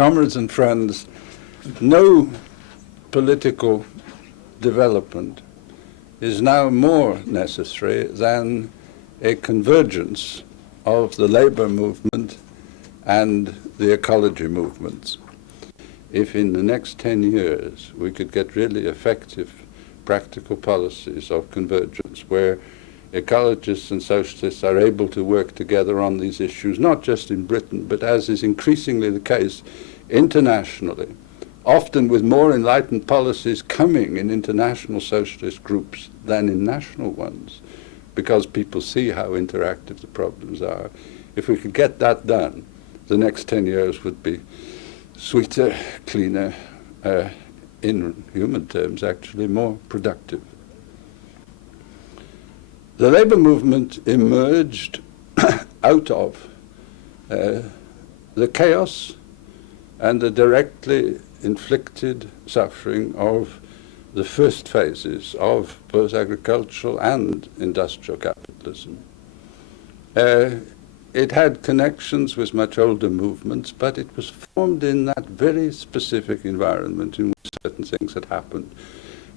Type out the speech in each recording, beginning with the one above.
Comrades and friends, no political development is now more necessary than a convergence of the labor movement and the ecology movements. If in the next 10 years we could get really effective practical policies of convergence where ecologists and socialists are able to work together on these issues, not just in Britain, but as is increasingly the case internationally, often with more enlightened policies coming in international socialist groups than in national ones, because people see how interactive the problems are. If we could get that done, the next 10 years would be sweeter, cleaner, in human terms, actually more productive. The labor movement emerged out of the chaos and the directly inflicted suffering of the first phases of both agricultural and industrial capitalism. It had connections with much older movements, but it was formed in that very specific environment in which certain things had happened.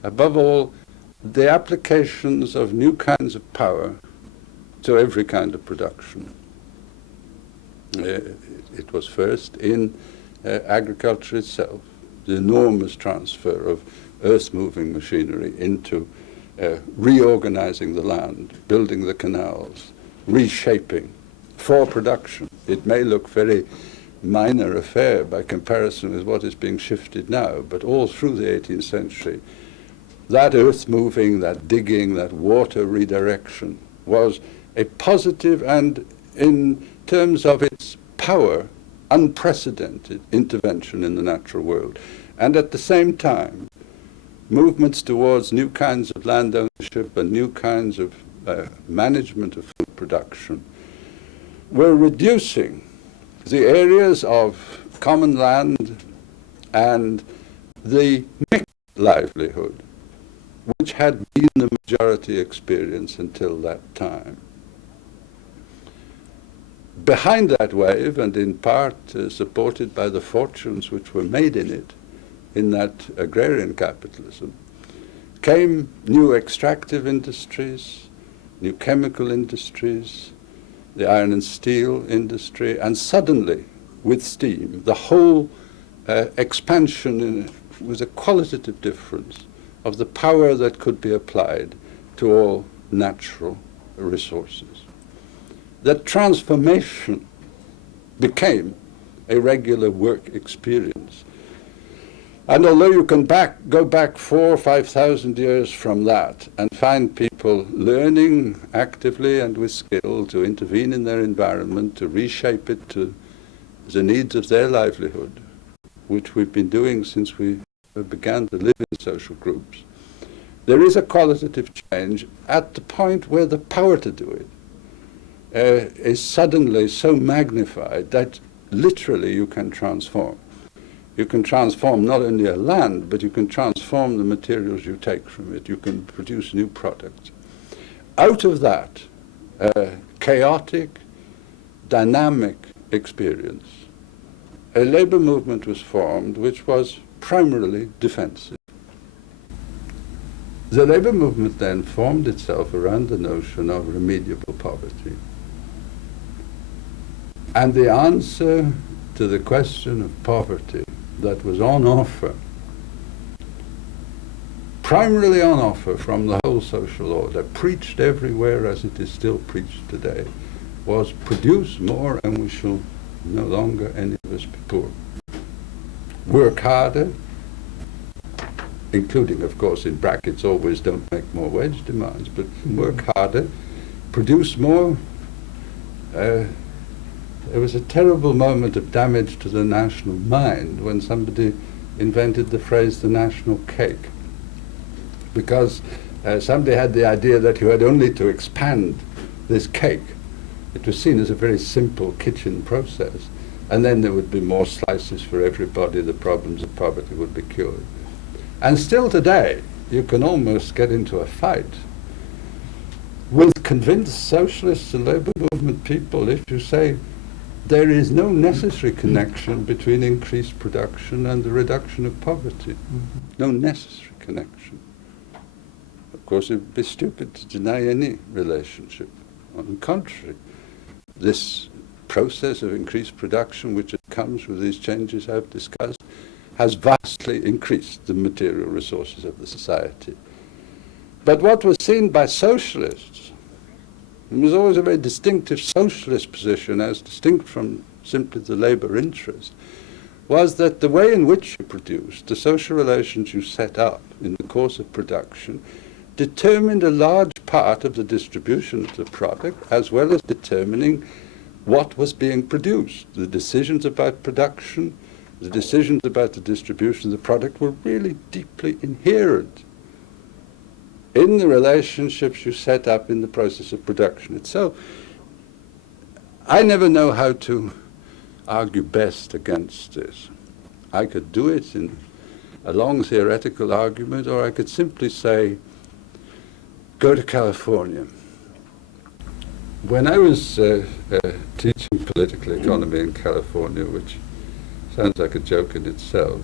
Above all, the applications of new kinds of power to every kind of production. It was first in agriculture itself, the enormous transfer of earth-moving machinery into reorganizing the land, building the canals, reshaping for production. It may look very minor affair by comparison with what is being shifted now, but all through the 18th century, that earth moving, that digging, that water redirection was a positive and, in terms of its power, unprecedented intervention in the natural world. And at the same time, movements towards new kinds of land ownership and new kinds of management of food production were reducing the areas of common land and the mixed livelihood, which had been the majority experience until that time. Behind that wave, and in part supported by the fortunes which were made in it, in that agrarian capitalism, came new extractive industries, new chemical industries, the iron and steel industry, and suddenly, with steam, the whole expansion was a qualitative difference of the power that could be applied to all natural resources. That transformation became a regular work experience. And although you can go back 4,000 or 5,000 years from that and find people learning actively and with skill to intervene in their environment, to reshape it to the needs of their livelihood, which we've been doing since we began to live in social groups, there is a qualitative change at the point where the power to do it is suddenly so magnified that literally you can transform. You can transform not only a land, but you can transform the materials you take from it. You can produce new products. Out of that chaotic, dynamic experience, a labor movement was formed which was primarily defensive. The labor movement then formed itself around the notion of remediable poverty. And the answer to the question of poverty that was on offer, primarily on offer from the whole social order, preached everywhere as it is still preached today, was produce more and we shall no longer any of us be poor. Work harder, including, of course, in brackets, always don't make more wage demands, but work harder, produce more. There was a terrible moment of damage to the national mind when somebody invented the phrase the national cake, because somebody had the idea that you had only to expand this cake. It was seen as a very simple kitchen process, and then there would be more slices for everybody, the problems of poverty would be cured. And still today, you can almost get into a fight with convinced socialists and labor movement people if you say, there is no necessary connection between increased production and the reduction of poverty. No necessary connection. Of course, it would be stupid to deny any relationship. On the contrary, this process of increased production, which comes with these changes I've discussed, has vastly increased the material resources of the society. But what was seen by socialists, it was always a very distinctive socialist position, as distinct from simply the labour interest, was that the way in which you produced, the social relations you set up in the course of production, determined a large part of the distribution of the product, as well as determining what was being produced. The decisions about production, the decisions about the distribution of the product were really deeply inherent in the relationships you set up in the process of production itself. I never know how to argue best against this. I could do it in a long theoretical argument, or I could simply say, go to California. When I was teaching political economy in California, which sounds like a joke in itself,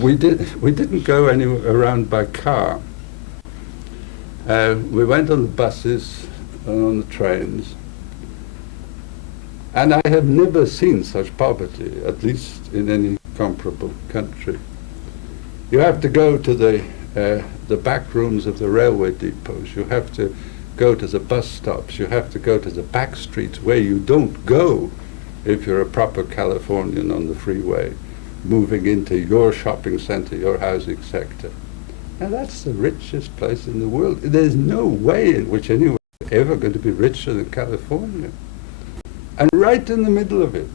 we didn't go anywhere around by car. We went on the buses and on the trains, and I have never seen such poverty, at least in any comparable country. You have to go to the back rooms of the railway depots. You have to go to the bus stops. You have to go to the back streets where you don't go if you're a proper Californian on the freeway, moving into your shopping center, your housing sector. Now that's the richest place in the world. There's no way in which anyone is ever going to be richer than California. And right in the middle of it,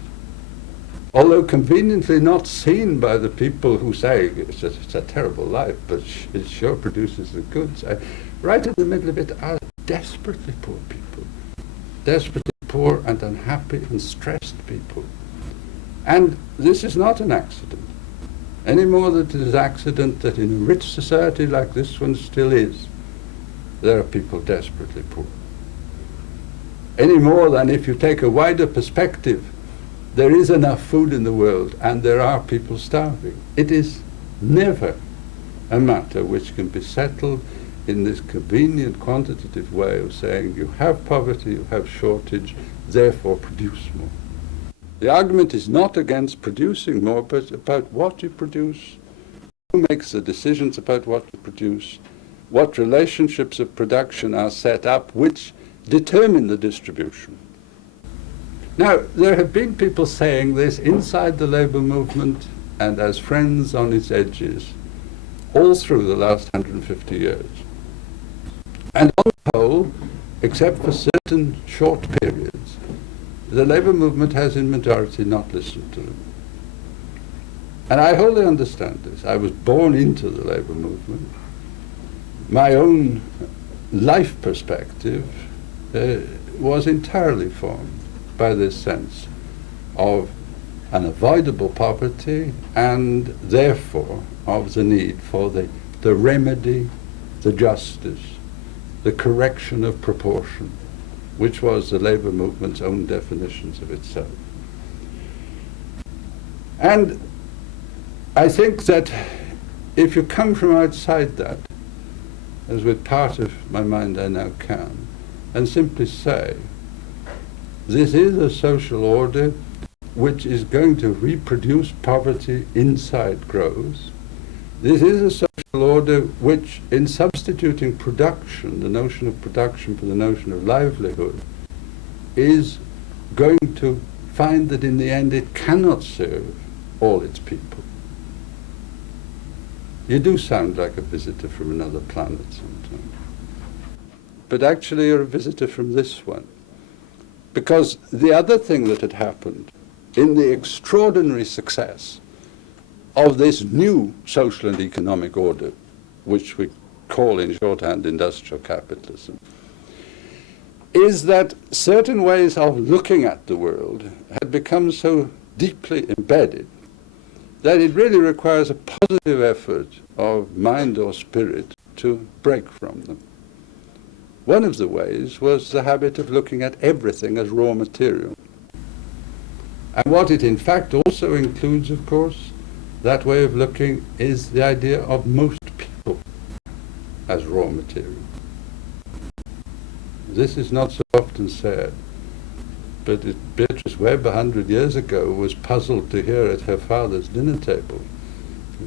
although conveniently not seen by the people who say it's a terrible life, but it sure produces the goods, right in the middle of it are desperately poor people. Desperately poor and unhappy and stressed people. And this is not an accident, any more than it is an accident that in a rich society like this one still is, there are people desperately poor. Any more than if you take a wider perspective, there is enough food in the world and there are people starving. It is never a matter which can be settled in this convenient quantitative way of saying you have poverty, you have shortage, therefore produce more. The argument is not against producing more, but about what you produce, who makes the decisions about what you produce, what relationships of production are set up which determine the distribution. Now, there have been people saying this inside the labour movement and as friends on its edges all through the last 150 years. And on the whole, except for certain short periods, the labour movement has in majority not listened to them. And I wholly understand this. I was born into the labour movement. My own life perspective was entirely formed by this sense of unavoidable poverty and therefore of the need for the remedy, the justice, the correction of proportion, which was the labour movement's own definitions of itself. And I think that if you come from outside that, as with part of my mind I now can, and simply say, this is a social order which is going to reproduce poverty inside growth. This is a social order which, in substituting production, the notion of production for the notion of livelihood, is going to find that in the end it cannot serve all its people. You do sound like a visitor from another planet sometimes. But actually you're a visitor from this one. Because the other thing that had happened in the extraordinary success of this new social and economic order, which we call in shorthand industrial capitalism, is that certain ways of looking at the world had become so deeply embedded that it really requires a positive effort of mind or spirit to break from them. One of the ways was the habit of looking at everything as raw material. And what it in fact also includes, of course, that way of looking is the idea of most people as raw material. This is not so often said, but Beatrice Webb 100 years ago was puzzled to hear at her father's dinner table,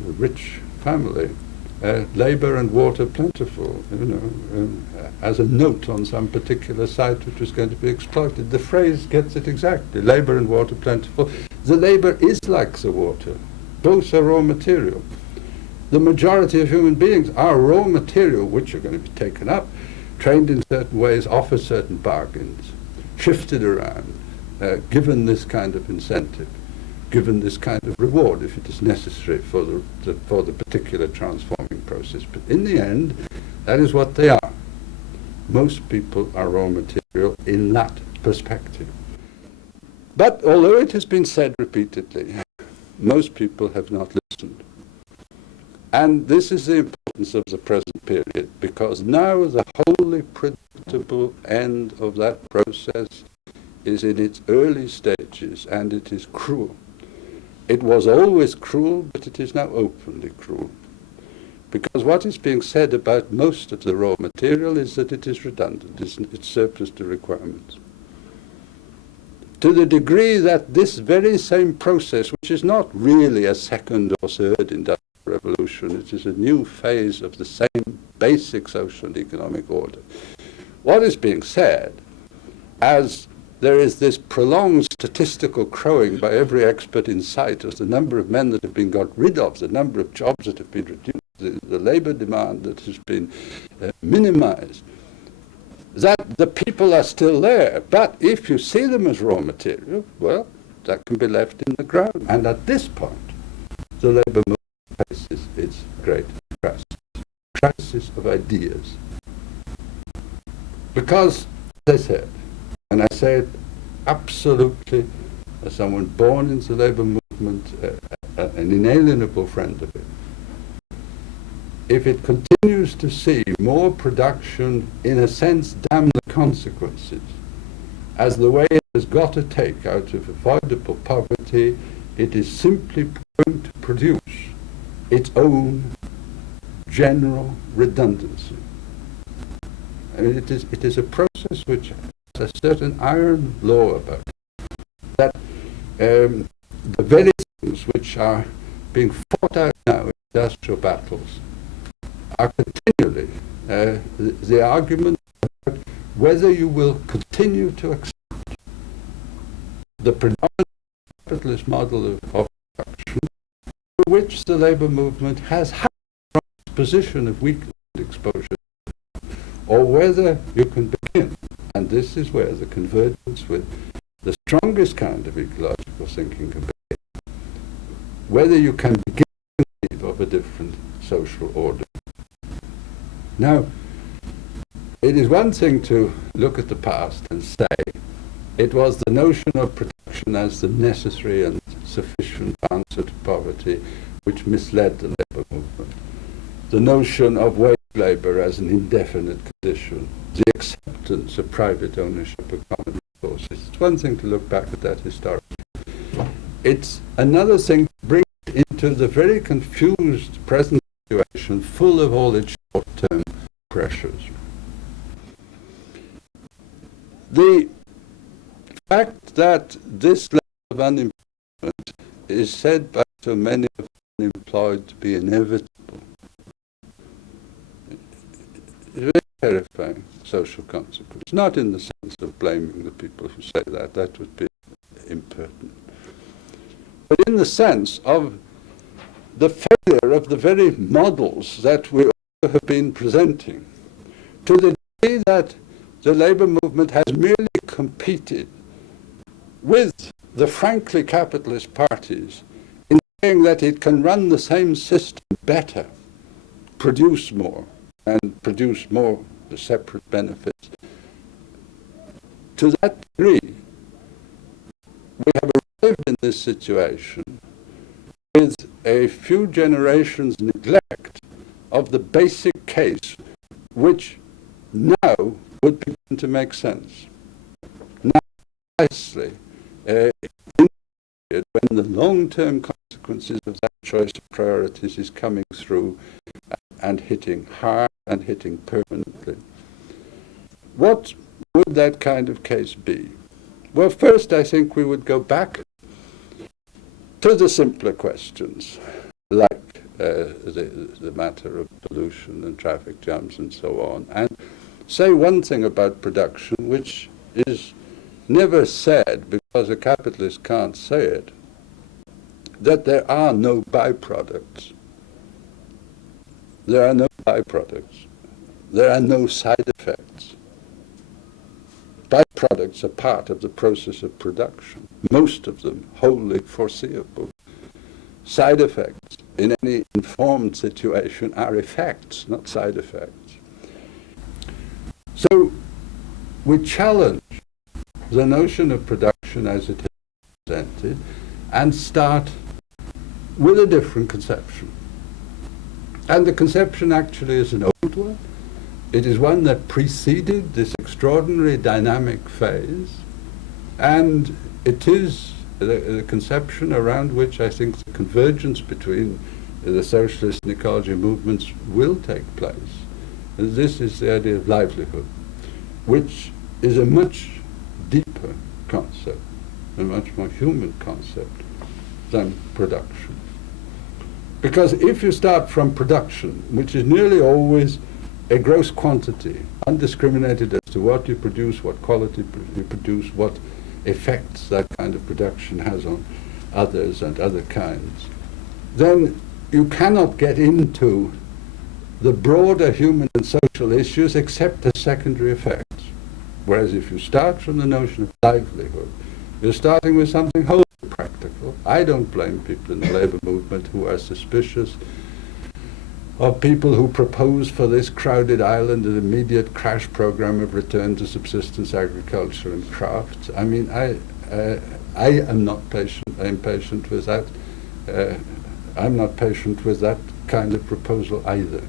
a rich family, labour and water plentiful, as a note on some particular site which was going to be exploited. The phrase gets it exactly, labour and water plentiful. The labour is like the water. Both are raw material. The majority of human beings are raw material which are going to be taken up, trained in certain ways, offer certain bargains, shifted around, given this kind of incentive, given this kind of reward if it is necessary for the particular transforming process. But in the end, that is what they are. Most people are raw material in that perspective. But although it has been said repeatedly, most people have not listened. And this is the importance of the present period, because now the wholly predictable end of that process is in its early stages, and it is cruel. It was always cruel, but it is now openly cruel. Because what is being said about most of the raw material is that it is redundant, it's surplus to requirements. To the degree that this very same process, which is not really a second or third industrial revolution, it is a new phase of the same basic social and economic order. What is being said, as there is this prolonged statistical crowing by every expert in sight of the number of men that have been got rid of, the number of jobs that have been reduced, the labour demand that has been minimized, that the people are still there. But if you see them as raw material, well, that can be left in the ground. And at this point, the labour movement faces its great crisis of ideas. Because, as I said, and I say it absolutely as someone born in the labour movement, an inalienable friend of it, if it continues to see more production, in a sense, damn the consequences, as the way it has got to take out of avoidable poverty, it is simply going to produce its own general redundancy. I mean, it is a process which has a certain iron law about it, that the very things which are being fought out now in industrial battles are continually the argument about whether you will continue to accept the predominant capitalist model of production, for which the labour movement has had from its position of weakness and exposure, or whether you can begin, and this is where the convergence with the strongest kind of ecological thinking can begin, whether you can begin to conceive of a different social order. Now, it is one thing to look at the past and say it was the notion of production as the necessary and sufficient answer to poverty which misled the labour movement. The notion of wage labour as an indefinite condition, the acceptance of private ownership of common resources. It's one thing to look back at that historically. It's another thing to bring it into the very confused present situation, full of all its short-term pressures. The fact that this level of unemployment is said by so many of the unemployed to be inevitable is a very terrifying social consequence. Not in the sense of blaming the people who say that, that would be impertinent, but in the sense of the failure of the very models that we have been presenting, to the degree that the labour movement has merely competed with the frankly capitalist parties in saying that it can run the same system better, produce more, and produce more separate benefits. To that degree, we have arrived in this situation with a few generations' neglect of the basic case, which now would begin to make sense. Now, precisely, in the period when the long-term consequences of that choice of priorities is coming through and hitting hard and hitting permanently. What would that kind of case be? Well, first I think we would go back to the simpler questions, like the matter of pollution and traffic jams and so on, and say one thing about production which is never said because a capitalist can't say it, that there are no byproducts. There are no byproducts. There are no side effects. Byproducts are part of the process of production, most of them wholly foreseeable. Side effects in any informed situation are effects, not side effects. So we challenge the notion of production as it is presented and start with a different conception. And the conception actually is an old one. It is one that preceded this extraordinary dynamic phase, and it is the conception around which I think the convergence between the socialist and ecology movements will take place. And this is the idea of livelihood, which is a much deeper concept, a much more human concept than production. Because if you start from production, which is nearly always a gross quantity, undiscriminated as to what you produce, what quality you produce, what effects that kind of production has on others and other kinds, then you cannot get into the broader human and social issues except as secondary effects. Whereas if you start from the notion of livelihood, you're starting with something wholly practical. I don't blame people in the labour movement who are suspicious of people who propose for this crowded island an immediate crash program of return to subsistence agriculture and crafts. I mean, I am not impatient with that. I'm not patient with that kind of proposal either,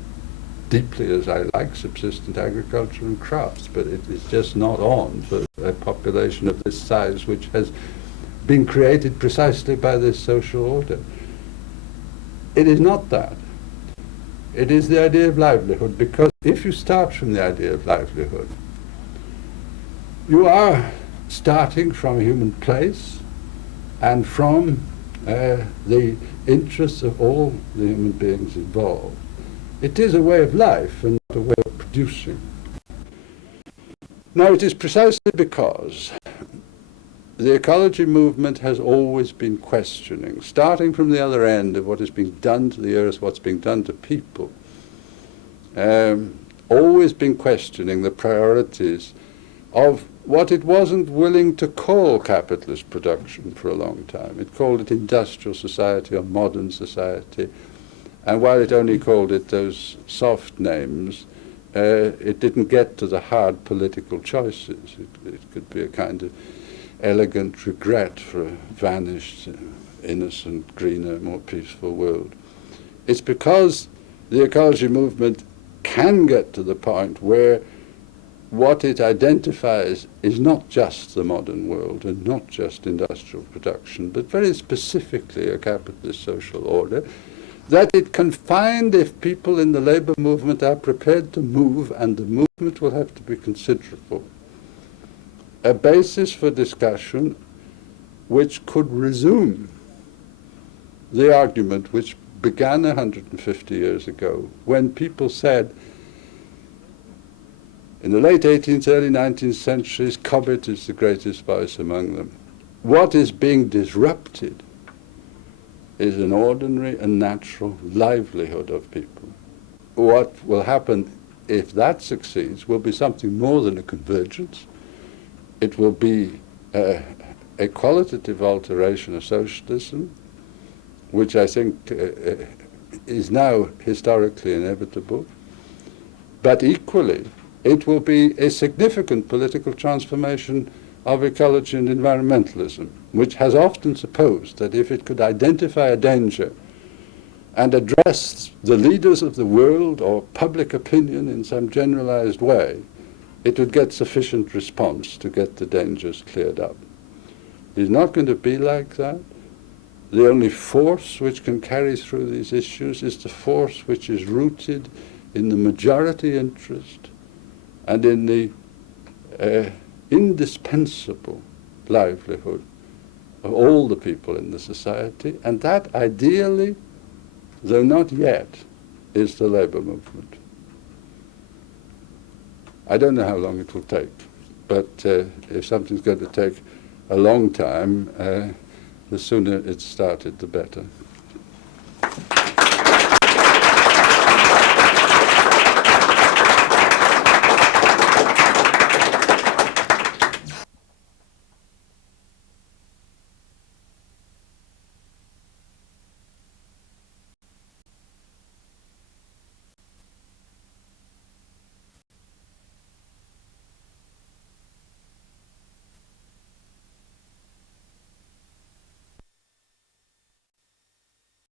deeply as I like subsistent agriculture and crafts, but it is just not on for a population of this size which has been created precisely by this social order. It is not that. It is the idea of livelihood, because if you start from the idea of livelihood, you are starting from a human place and from the interests of all the human beings involved. It is a way of life and not a way of producing. Now, it is precisely because the ecology movement has always been questioning, starting from the other end of what is being done to the earth, what's being done to people, always been questioning the priorities of what it wasn't willing to call capitalist production for a long time. It called it industrial society or modern society. And while it only called it those soft names, it didn't get to the hard political choices. It could be a kind of elegant regret for a vanished, innocent, greener, more peaceful world. It's because the ecology movement can get to the point where what it identifies is not just the modern world and not just industrial production, but very specifically a capitalist social order, that it can find if people in the labour movement are prepared to move, and the movement will have to be considerable, a basis for discussion which could resume the argument which began 150 years ago, when people said, in the late 18th, early 19th centuries, Cobbett is the greatest voice among them. What is being disrupted is an ordinary and natural livelihood of people. What will happen if that succeeds will be something more than a convergence. It will be a qualitative alteration of socialism, which I think is now historically inevitable, but equally it will be a significant political transformation of ecology and environmentalism, which has often supposed that if it could identify a danger and address the leaders of the world or public opinion in some generalized way, it would get sufficient response to get the dangers cleared up. It's not going to be like that. The only force which can carry through these issues is the force which is rooted in the majority interest and in the indispensable livelihood of all the people in the society, and that ideally, though not yet, is the labour movement. I don't know how long it will take, but if something's going to take a long time, the sooner it's started, the better.